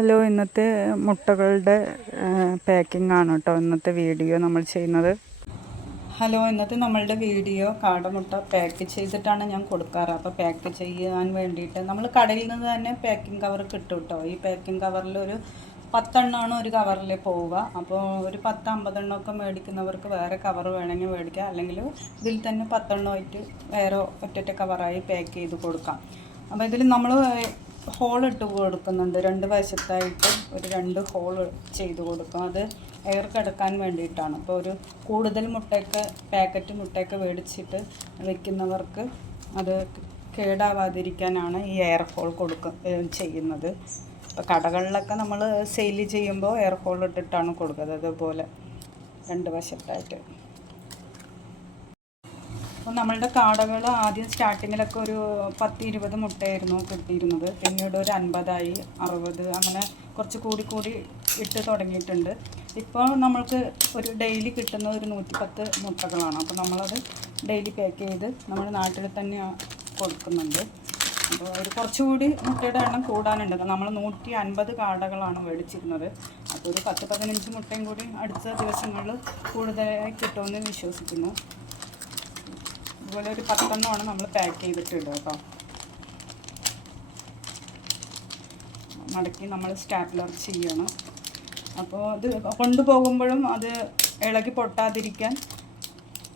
Hello, ഇന്നത്തെ മുട്ടകളുടെ packing ആണ് കേട്ടോ ഇന്നത്തെ വീഡിയോ നമ്മൾ ചെയ്യുന്നത്. ഇന്നത്തെ നമ്മളുടെ വീഡിയോ കാടമുട്ട പാക്ക് ചെയ്തിട്ടാണ് ഞാൻ കൊടുക്കാറ്. അപ്പോൾ പാക്ക് ചെയ്യാൻ വേണ്ടിയിട്ട് നമ്മൾ കടയിൽ നിന്ന് തന്നെ പാക്കിംഗ് കവർ കിട്ടും കേട്ടോ. ഈ പാക്കിംഗ് കവറിൽ ഒരു 10 എണ്ണമാണ് ഒരു കവറിൽ പോവുക. അപ്പോൾ ഒരു 10-50 എണ്ണമൊക്കെ മേടിക്കുന്നവർക്ക് വേറെ കവർ വേണമെങ്കിൽ മേടിക്കാം, അല്ലെങ്കിൽ ഇതിൽ തന്നെ 10 എണ്ണമായിട്ട് വേറെ ഒറ്റ കവറായി പാക്ക് ചെയ്ത് കൊടുക്കാം. അപ്പോൾ ഇതിൽ നമ്മൾ ഹോൾ ഇട്ട് കൊടുക്കുന്നുണ്ട്. 2 വശത്തായിട്ട് ഒരു 2 ഹോൾ ചെയ്ത് കൊടുക്കും. അത് എയർ കിടക്കാൻ വേണ്ടിയിട്ടാണ്. അപ്പോൾ ഒരു കൂടുതൽ മുട്ടയൊക്കെ പാക്കറ്റ് മുട്ടയൊക്കെ മേടിച്ചിട്ട് വെക്കുന്നവർക്ക് അത് കേടാവാതിരിക്കാനാണ് ഈ എയർ ഹോൾ ചെയ്യുന്നത്. അപ്പോൾ കടകളിലൊക്കെ നമ്മൾ സെയിൽ ചെയ്യുമ്പോൾ എയർ ഹോൾ ഇട്ടിട്ടാണ് കൊടുക്കുന്നത്. അതുപോലെ 2 വശത്തായിട്ട്. അപ്പോൾ നമ്മളുടെ കാടകൾ ആദ്യം സ്റ്റാർട്ടിങ്ങിലൊക്കെ ഒരു 10-20 മുട്ടയായിരുന്നു കിട്ടിയിരുന്നത്. പിന്നീട് ഒരു 50 60 അങ്ങനെ കുറച്ച് കൂടി ഇട്ട് തുടങ്ങിയിട്ടുണ്ട്. ഇപ്പോൾ നമ്മൾക്ക് ഒരു ഡെയിലി കിട്ടുന്ന ഒരു 110 മുട്ടകളാണ്. അപ്പോൾ നമ്മളത് ഡെയിലി പാക്ക് ചെയ്ത് നമ്മുടെ നാട്ടിൽ തന്നെ കൊടുക്കുന്നുണ്ട്. അപ്പോൾ ഒരു കുറച്ചുകൂടി മുട്ടയുടെ എണ്ണം കൂടാനുണ്ട്. നമ്മൾ 150 കാടകളാണ് മേടിച്ചിരുന്നത്. അപ്പോൾ ഒരു 10-15 മുട്ടയും കൂടി അടുത്ത ദിവസങ്ങളിൽ കൂടുതലായി കിട്ടുമെന്ന് വിശ്വസിക്കുന്നു. അതുപോലെ ഒരു 10 എണ്ണമാണ് നമ്മൾ പാക്ക് ചെയ്തിട്ടുണ്ട് കേട്ടോ. മടക്കി നമ്മൾ സ്റ്റാപ്ലർ ചെയ്യണം. അപ്പോൾ ഇത് കൊണ്ടുപോകുമ്പോഴും അത് ഇളകി പൊട്ടാതിരിക്കാൻ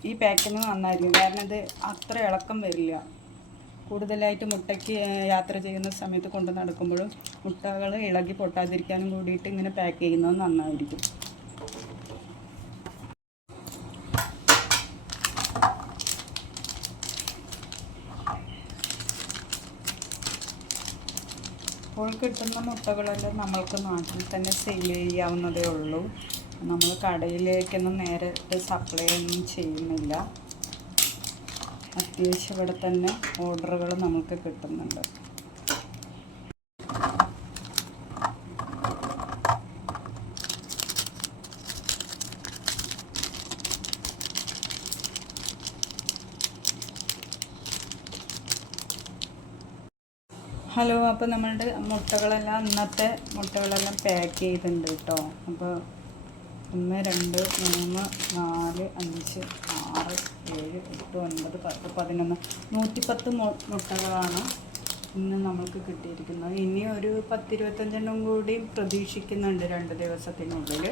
ഈ പാക്കിങ് നന്നായിരിക്കും. കാരണം ഇത് അത്ര ഇളക്കം വരില്ല. കൂടുതലായിട്ട് മുട്ടയ്ക്ക് യാത്ര ചെയ്യുന്ന സമയത്ത് കൊണ്ട് നടക്കുമ്പോഴും മുട്ടകൾ ഇളകി പൊട്ടാതിരിക്കാനും കൂടിയിട്ട് ഇങ്ങനെ പാക്ക് ചെയ്യുന്നത് നന്നായിരിക്കും. ഇപ്പോൾ കിട്ടുന്ന മുട്ടകളെല്ലാം നമ്മൾക്ക് നാട്ടിൽ തന്നെ സെയിൽ ചെയ്യാവുന്നതേ ഉള്ളൂ. നമ്മൾ കടയിലേക്കൊന്നും നേരിട്ട് സപ്ലൈ ഒന്നും ചെയ്യുന്നില്ല. അത്യാവശ്യം ഇവിടെ തന്നെ ഓർഡറുകൾ നമുക്ക് കിട്ടുന്നുണ്ട്. അപ്പോൾ നമ്മളുടെ ഇന്നത്തെ മുട്ടകളെല്ലാം പാക്ക് ചെയ്തിട്ടുണ്ട് കേട്ടോ. അപ്പോൾ 1 2 3 4 5 6 7 8 9 10 11 110 മുട്ടകളാണ് ഇന്ന് നമ്മൾക്ക് കിട്ടിയിരിക്കുന്നത്. ഇനി ഒരു 10-25 എണ്ണം കൂടി പ്രതീക്ഷിക്കുന്നുണ്ട് 2 ദിവസത്തിനുള്ളിൽ.